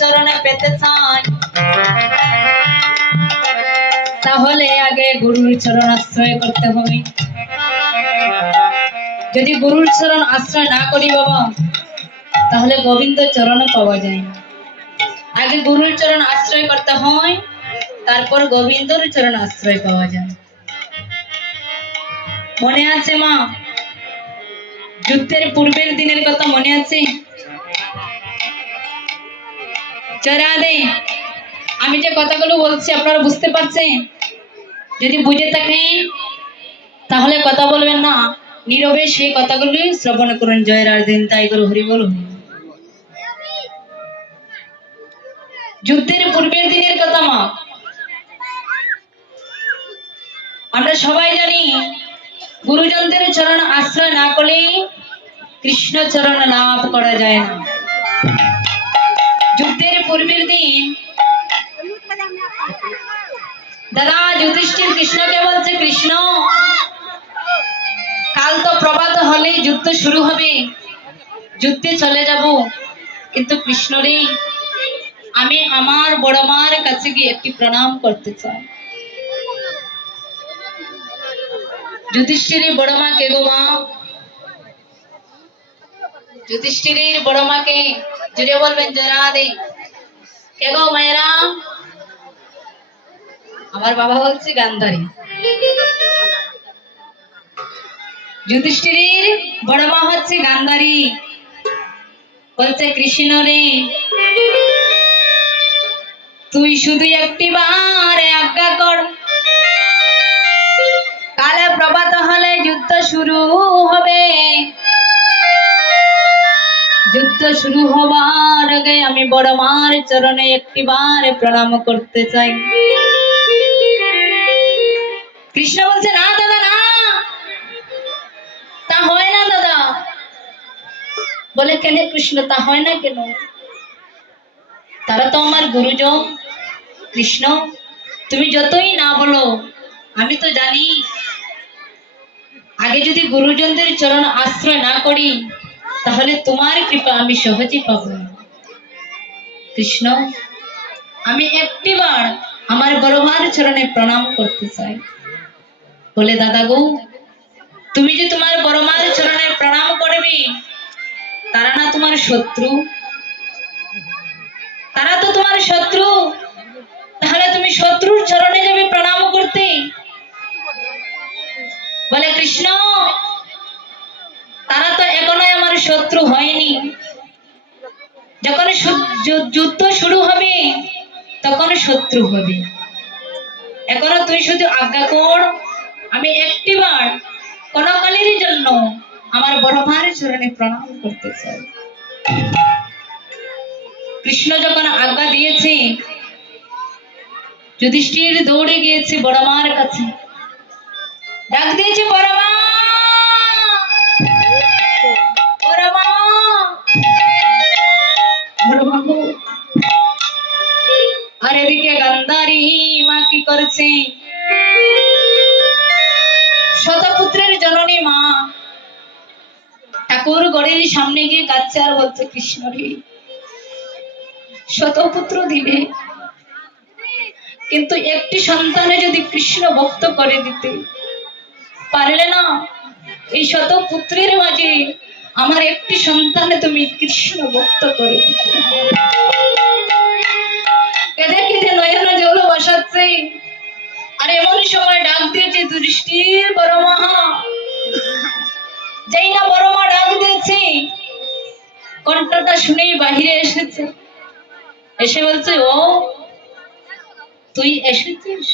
চরণে পেতে চাই তাহলে আগে গুরুর চরণ আশ্রয় করতে হবে। যদি গুরুর চরণ আশ্রয় না করি বাবা তাহলে গোবিন্দ চরণ পাওয়া যায় না। আগে গুরুর চরণ আশ্রয় করতে হয়, তারপর গোবিন্দর চরণ আশ্রয় পাওয়া যায়। মনে আছে মা, যুদ্ধের পূর্বের দিনের কথা মনে আছে? জয়রাধে। আমি যে কথাগুলো বলছি আপনারা বুঝতে পারছেন? যদি বুঝে থাকেন তাহলে কথা বলবেন না, নীরবে সেই কথাগুলি শ্রবণ করুন। জয় রাধে, তাই করে হরি বল। যুদ্ধের পূর্বের দিনের কথা মা, আমরা সবাই জানি গুরুজনদের চরণ আশ্রয় না করলে কৃষ্ণ চরণ লাভ করা যায় না। যুদ্ধের পূর্বের দিন দাদা যুধিষ্ঠির কৃষ্ণকে বলছে, কৃষ্ণ কাল তো প্রভাত হলে যুদ্ধ শুরু হবে, যুদ্ধে চলে যাব, কিন্তু কৃষ্ণ রে আমি আমার বড় মার কাছে গিয়ে একটি প্রণাম করতে চাই। যুধিষ্ঠিরের বড় মা কে গো মা? যুধিষ্ঠিরের বড় মাকে জুড়ে বলবেন জয় রাধে। কে গো মায়েরা? আমার বাবা হচ্ছে গান্ধারী। যুধিষ্ঠিরের বড় মা হচ্ছে গান্ধারী। বলছে কৃষ্ণ রে তুই শুধু একটি বার আজ্ঞা কর, কালে প্রভাত হলে যুদ্ধ শুরু হবে, যুদ্ধ শুরু হবার আগে আমি বড় মার চরণে একটি বার প্রণাম করতে চাই। কৃষ্ণ বলছে না দাদা না, তা হয় না দাদা। বলে কেন কৃষ্ণ, তা হয় না কেন? তারা তো আমার গুরুজন। কৃষ্ণ তুমি যতই না বলো আমি তো জানি আগে যদি গুরুজনদের চরণ আশ্রয় না করি তাহলে তোমার কৃপা আমি সহজে পাব না। কৃষ্ণ আমি একটিবার আমার বড় মার চরণে প্রণাম করতে চাই। বলে দাদা গো তুমি যে তোমার বড় মার চরণে প্রণাম করবে, তারা না তোমার শত্রু? তারা তো তোমার শত্রু, তাহলে তুমি শত্রুর চরণে যাবে প্রণাম করতে? বলে কৃষ্ণ তারা তো এখনো আমার শত্রু হয়নি, যখন যুদ্ধ শুরু হবে তখন শত্রু হবে। এখনো তুই শুধু আজ্ঞা কর, আমি একটিবার কোনকালের জন্য আমার বড় মায়ের চরণে প্রণাম করতে চাই। কৃষ্ণ যখন আজ্ঞা দিয়েছে যুধিষ্ঠির দৌড়ে গিয়েছে বড় মার কাছে, ডাক দিয়েছে বড় মা, বড় মা, বড় মা গো। আর এদিকে গান্ধারী মা কি করছে? শতপুত্রের জননী মা ঠাকুর গড়ের সামনে গিয়ে কাঁদছে আর বলছে কৃষ্ণ রে শতপুত্র দিলে, কিন্তু একটি সন্তানে যদি কৃষ্ণ ভক্ত করে দিতে পারলে না, এই শতপুত্রের মাঝে আমার একটি সন্তানে তুমি কৃষ্ণ ভক্ত করে দিতে। কেঁদে কেঁদে নয়ন জল বসাচ্ছে। আর এমন সময় ডাক দিয়েছে যুধিষ্ঠির বড় মা। যেই না বড় মা ডাক দিয়েছে, কণ্ঠটা শুনেই বাহিরে এসেছে, এসে বলছে ও তুই এসেছিস,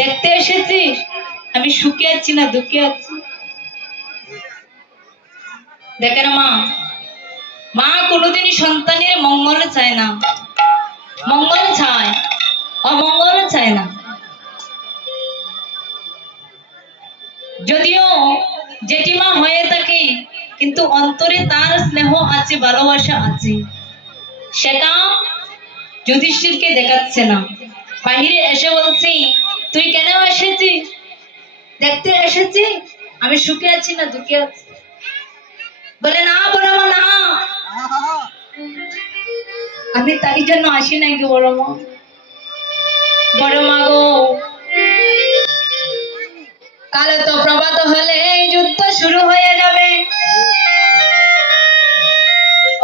দেখতে এসেছিস আমি সুখে আছি না দুঃখে আছি? দেখেন মা, মা কোনোদিনই সন্তানের মঙ্গল চায় না, মঙ্গল চায়, অমঙ্গল চায় না। যদিও জেঠিমা হয়ে থাকে কিন্তু অন্তরে তার স্নেহ আছে, ভালোবাসা আছে, সেটা যুধিষ্ঠিরকে দেখাচ্ছে না। বাহিরে এসে বলছি তুই কেন এসেছিস, দেখতে এসেছি আমি সুখে আছি না দুঃখে আছি? বলে না বড় মা না, আমি তাই জন্য আসি নাকি বড় মা? বড় মা গো, কাল তো প্রভাত হলে যুদ্ধ শুরু হয়ে যাবে।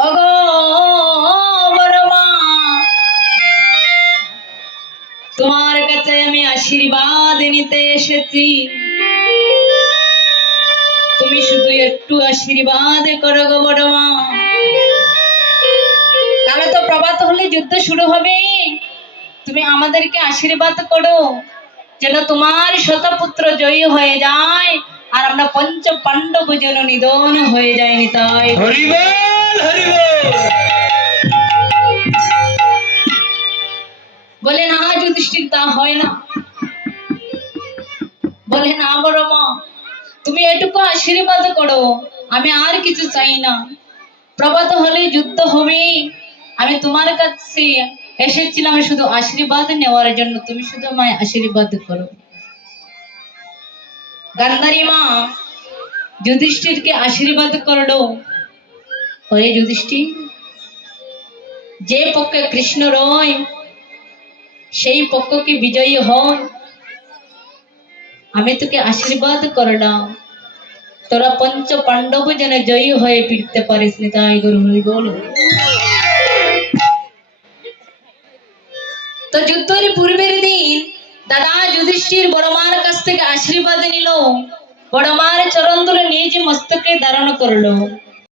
ওগো বড় মা, তোমার কাছে আমি আশীর্বাদ নিতে এসেছি, তুমি শুধু একটু আশীর্বাদ করো গো বড় মা। কাল তো প্রভাত হলে যুদ্ধ শুরু হবে, তুমি আমাদেরকে আশীর্বাদ করো যেন তোমার শতপুত্র জয়ী হয়ে যায় আর আমরা পঞ্চ পাণ্ডব যেন নিধন হয়ে যায়নি। তাই হরি বল, হরি বল। বলে না যুধিষ্ঠির, তা হয় না। বলে না বড় মা, তুমি এটুকু আশীর্বাদ করো, আমি আর কিছু চাই না। প্রভাত হলে যুদ্ধ হবে, আমি তোমার কাছে এসেছিলাম শুধু আশীর্বাদ নেওয়ার জন্য, তুমি শুধু আমায় আশীর্বাদ করো। গান্ধারী মা যুধিষ্ঠিরকে আশীর্বাদ করলো, ওরে যুধিষ্ঠির, যে পক্ষে কৃষ্ণ রয় সেই পক্ষকে বিজয়ী হয়। আমি তোকে আশীর্বাদ করলাম, তোরা পঞ্চ পাণ্ডব যেন জয়ী হয়ে ফিরতে পারিস। তাই গুরু হরি বল। তো যুদ্ধের পূর্বের দিন দাদা যুধিষ্ঠির বড় মার কাছ থেকে আশীর্বাদ নিল, বড় মার চরণ ধরে নিজ মস্তকে ধারণ করলো।